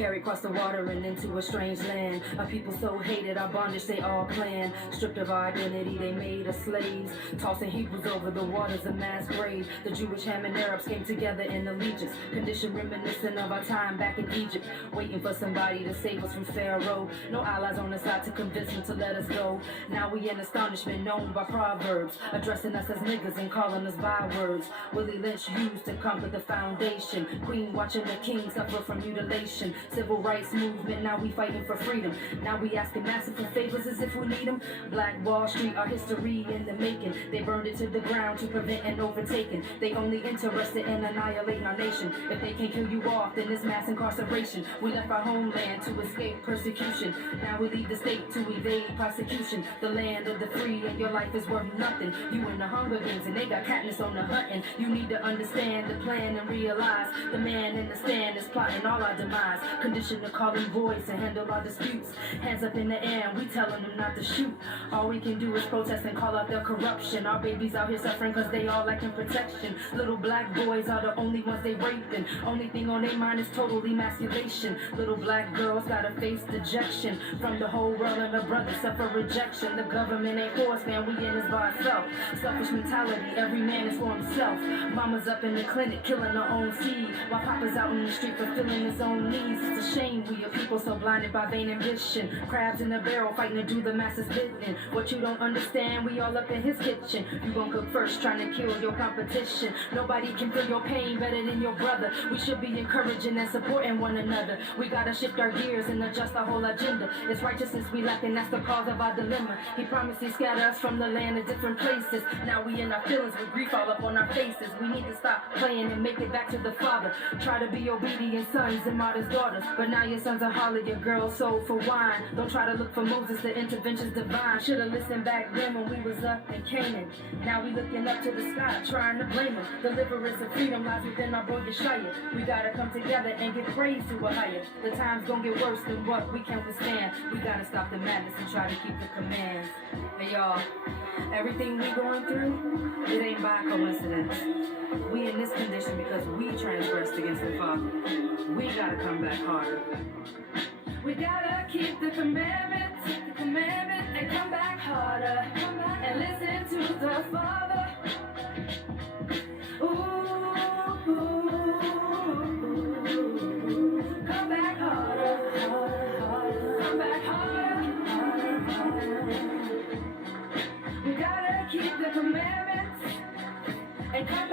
Carried across the water and into a strange land. A people so hated, our bondage they all planned. Stripped of our identity, they made us slaves. Tossing Hebrews over the waters of mass grave. The Jewish, Ham, and Arabs came together in allegiance. Condition reminiscent of our time back in Egypt. Waiting for somebody to save us from Pharaoh. No allies on the side to convince him to let us go. Now we in astonishment, known by proverbs. Addressing us as niggas and calling us bywords. Willie Lynch used to conquer the foundation. Queen watching the king suffer from mutilation. Civil rights movement, now we fighting for freedom. Now we asking massive favors as if we need them. Black Wall Street, our history in the making. They burned it to the ground to prevent an overtaking. They only interested in annihilating our nation. If they can't kill you off, then it's mass incarceration. We left our homeland to escape persecution. Now we leave the state to evade prosecution. The land of the free and your life is worth nothing. You in the Hunger Games and they got Katniss on the hunting. You need to understand the plan and realize the man in the stand is plotting all our demise. Conditioned to call in voice and handle our disputes. Hands up in the air and we telling them not to shoot. All we can do is protest and call out their corruption. Our babies out here suffering cause they all lacking protection. Little black boys are the only ones they raping. Only thing on their mind is total emasculation. Little black girls gotta face dejection from the whole world, and the brothers suffer rejection. The government ain't for us, man, we in this by ourselves. Selfish mentality, every man is for himself. Mama's up in the clinic killing her own seed, while Papa's out in the street fulfilling his own needs. It's a shame we are people so blinded by vain ambition. Crabs in a barrel fighting to do the masses bidding. What you don't understand, we all up in his kitchen. You gon' cook first, trying to kill your competition. Nobody can feel your pain better than your brother. We should be encouraging and supporting one another. We gotta shift our gears and adjust our whole agenda. It's righteousness we lack, and that's the cause of our dilemma. He promised he'd scatter us from the land of different places. Now we in our feelings with grief all up on our faces. We need to stop playing and make it back to the Father. Try to be obedient sons and modest daughters, but now your sons are holly, your girls sold for wine. Don't try to look for Moses, the intervention's divine. Should've listened back then when we was up in Canaan. Now we looking up to the sky, trying to blame him. Deliverance and freedom lies within our boy Yeshaya. We gotta come together and give praise to a higher. The times gon' get worse than what we can withstand. We gotta stop the madness and try to keep the commands. Hey y'all, everything we going through, it ain't by coincidence. We in this condition because we transgressed against the Father. We gotta come back harder. We gotta keep the commandment, and come back harder, and listen to the Father. Come back harder, come back harder. We gotta keep the commandments and come